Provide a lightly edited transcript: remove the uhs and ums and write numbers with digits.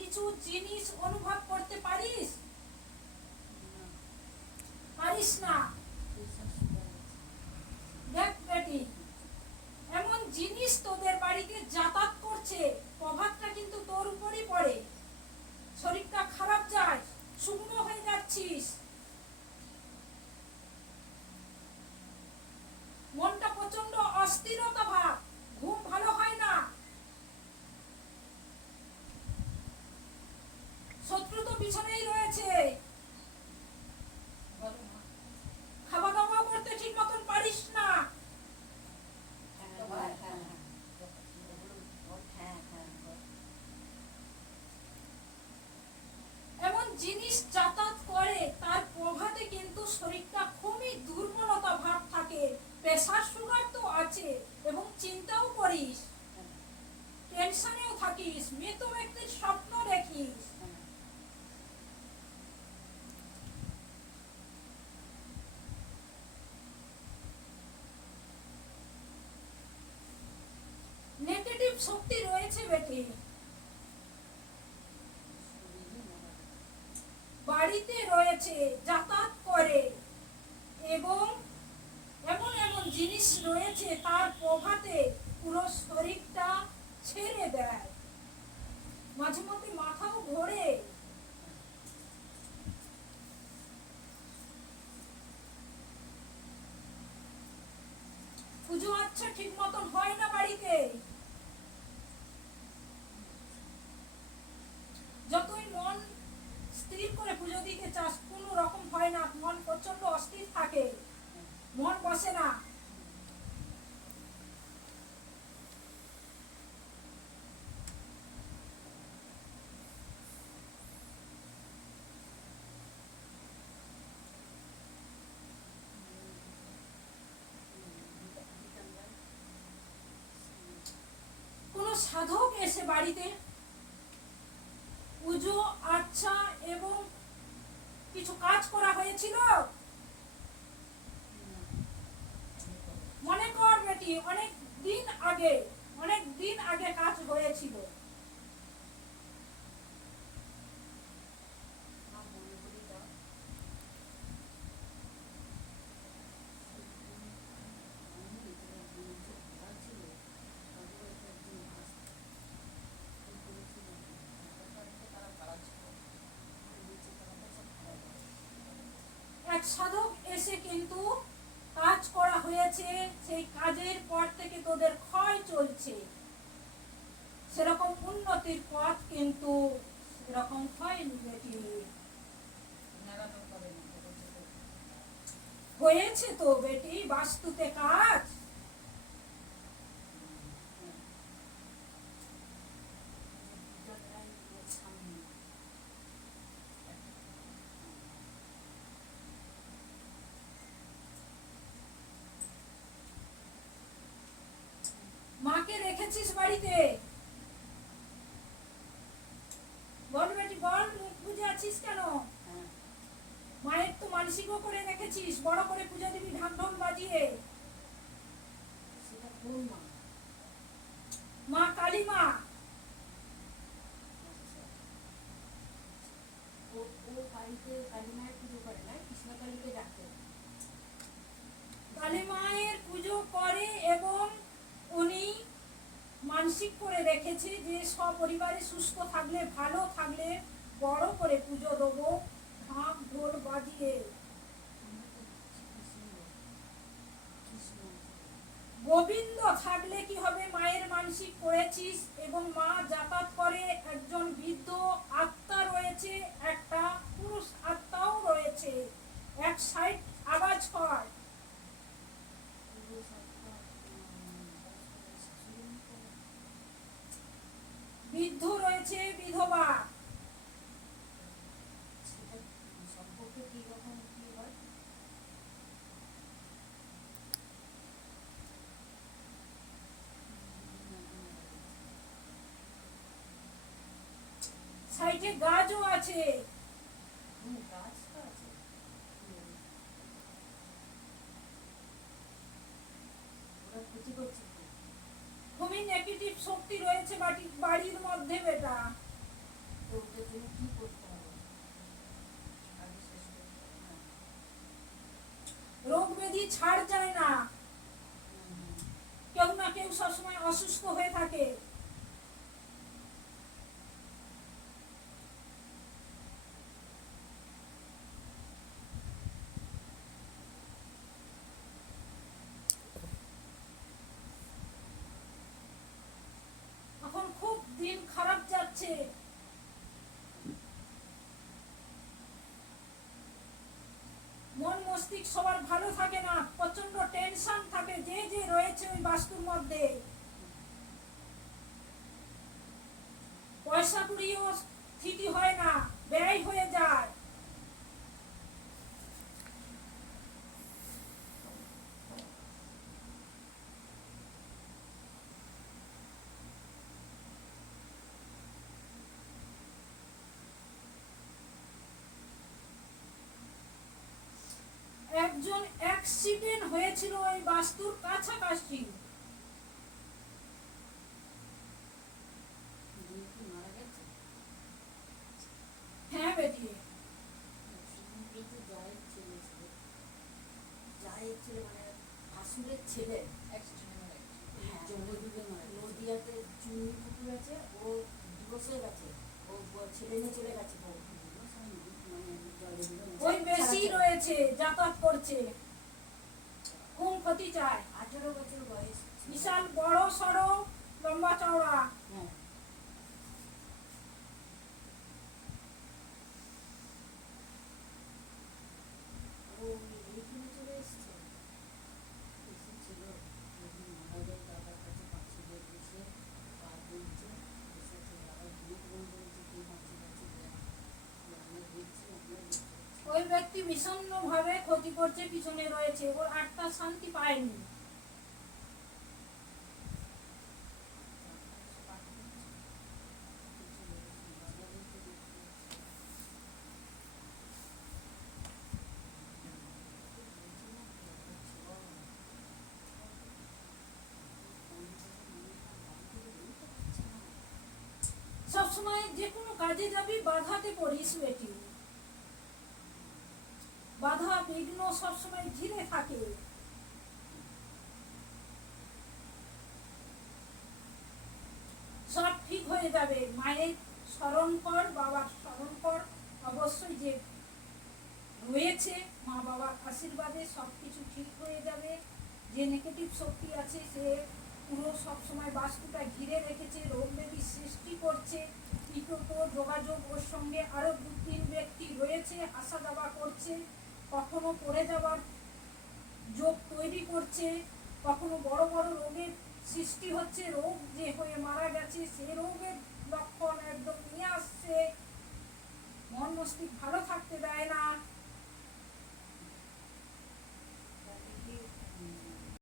কিছু জিনিস অনুভব করতে পারিস? পারিস না। দেখ বেটি, এমন জিনিস তোদের বাড়িতে যাতায়াত করছে, প্রভাবটা কিন্তু তোর উপরই পড়ে। শরীরটা খারাপ যায়, শুকনো হয়ে যাচ্ছিস, মনটা প্রচন্ড অস্থিরতা ভাব, ঘুম ভালো হয় না, শত্রু তো পিছনেই রয়েছে, খাওয়া দাওয়া করতে ঠিক মতন পারিস না। এমন জিনিস যাতায়াত করে, তার প্রভাবে কিন্তু শরীরটা খুবই দুর্বলতা ভাব থাকে, প্রেসার সুগার তো আছে, এবং চিন্তাও করিস, টেনশনেও থাকিস, মৃত ব্যক্তির স্বপ্ন দেখিস। নেগেটিভ শক্তি রয়েছে বেটি, বাড়িতে রয়েছে, যাতায়াত করে, এবং এমন এমন জিনিস রয়েছে তার প্রভাবে পুরো শরীরটা ছেড়ে দেয়, মাঝে মধ্যে মাথাও ঘোরে। পুজো আচ্ছা ঠিক মতন হয় না বাড়িতে, যতই মন স্থির করে পুজো দিতে চাস, কোনো রকম হয় না, মন প্রচন্ড অস্থির থাকে, মন বসে না। কোনো সাধক এসে বাড়িতে পুজো আচ্ছা এবং কিছু কাজ করা হয়েছিল, মনে কর বেটি, অনেক দিন আগে কাজ হয়েছিল, এক সাধক এসে কিন্তু কাজ করা হয়েছে, সেই কাজের পর থেকে তোদের ক্ষয় চলছে, সেরকম উন্নতির পথ কিন্তু সেরকম হয়নি বেটি। হয়েছে তো বেটি, বাস্তুতে কাজ, মাকে রেখেছিস বাড়িতে? বল বেটি বল, মুখ বুঝে আছিস কেন? মায়ের তো মানসিকও করে রেখেছিস, বড় করে পূজা দিবি ঢাক ঢোল বাজিয়ে। মা কালী মা, কালী মায়ের পুজো করে, এবং উনি মানসিক করে রেখেছে যে সপরিবারে সুস্থ থাকলে, ভালো থাকলে বড় করে পুজো দেবো ঢাক ঢোল বাজিয়ে। গোবিন্দ থাকলে কি হবে, মায়ের মানসিক করেছিস, এবং মা যাতায়াত করে, একজন বৃদ্ধ আত্মা রয়েছে, একটা পুরুষ আত্মাও রয়েছে, এক সাইড আওয়াজ হয়, বৃদ্ধ রয়েছে, বিধবা। সাইডে গাছও আছে, খুবই নেগেটিভ শক্তি রয়েছে বাড়ির মধ্যে বেটা। ছাড় যায় না, কেউ না কেউ সবসময় অসুস্থ হয়ে থাকে। এখন খুব দিন খারাপ যাচ্ছে। মন মস্তিষ্ক সবার ভালো থাকে না, প্রচন্ড টেনশন থাকে যে যে রয়েছে ওই বাস্তুর মধ্যে। পয়সা কুড়িও স্থিতি হয় না, ব্যয় হয়ে যায়। একজন অ্যাক্সিডেন্ট হয়েছিল ওই বাস্তুর কাছাকাছি। হ্যাঁ বেটি, ভাসুরের ছেলে নদিয়াতে চুনি পুকুর আছে, ও ডিভোর্স হয়ে গেছে, ও ছেলে নিয়ে চলে গেছে, ওই বেশি রয়েছে, যাতায়াত করছে, কোন ক্ষতি চায়। 18 বছর বয়স, বিশাল বড় সড়ো, লম্বা চওড়া। হ্যাঁ ও এইখানে চলে এসছে, এসেছিল মারা যায় দাদার কাছে পাশে বসে পা বলছে, এসেছে আবার ভুল বলছে কি পাশে পাশে আমরা দেখছি আমরা ওই ব্যক্তি ভীষণ ভাবে ক্ষতি করছে, পিছনে রয়েছে, ওর আত্মা শান্তি পায়নি। সবসময় যে কোনো কাজে যাবি বাধাতে পড়িস বেটি, বাধা বিঘ্ন সবসময় ঘিরে থাকে। সব ঠিক হয়ে যাবে, মায়ের স্মরণ কর, বাবার স্মরণ কর, অবশ্যই যে রয়েছে মা বাবার আশীর্বাদে সবকিছু ঠিক হয়ে যাবে। যে নেগেটিভ শক্তি আছে সে পুরো সবসময় বাস্তুটা ঘিরে রেখেছে, রোগ ব্যাধি সৃষ্টি করছে। বিকল্প যোগাযোগ ওর সঙ্গে আরো 2-3 ব্যক্তি রয়েছে, আসা যাওয়া করছে, কখনো পড়ে যাওয়ার যোগ তৈরি করছে, কখনো বড় বড় রোগের সৃষ্টি হচ্ছে, রোগ যে হয়ে মারা গেছে সে রোগের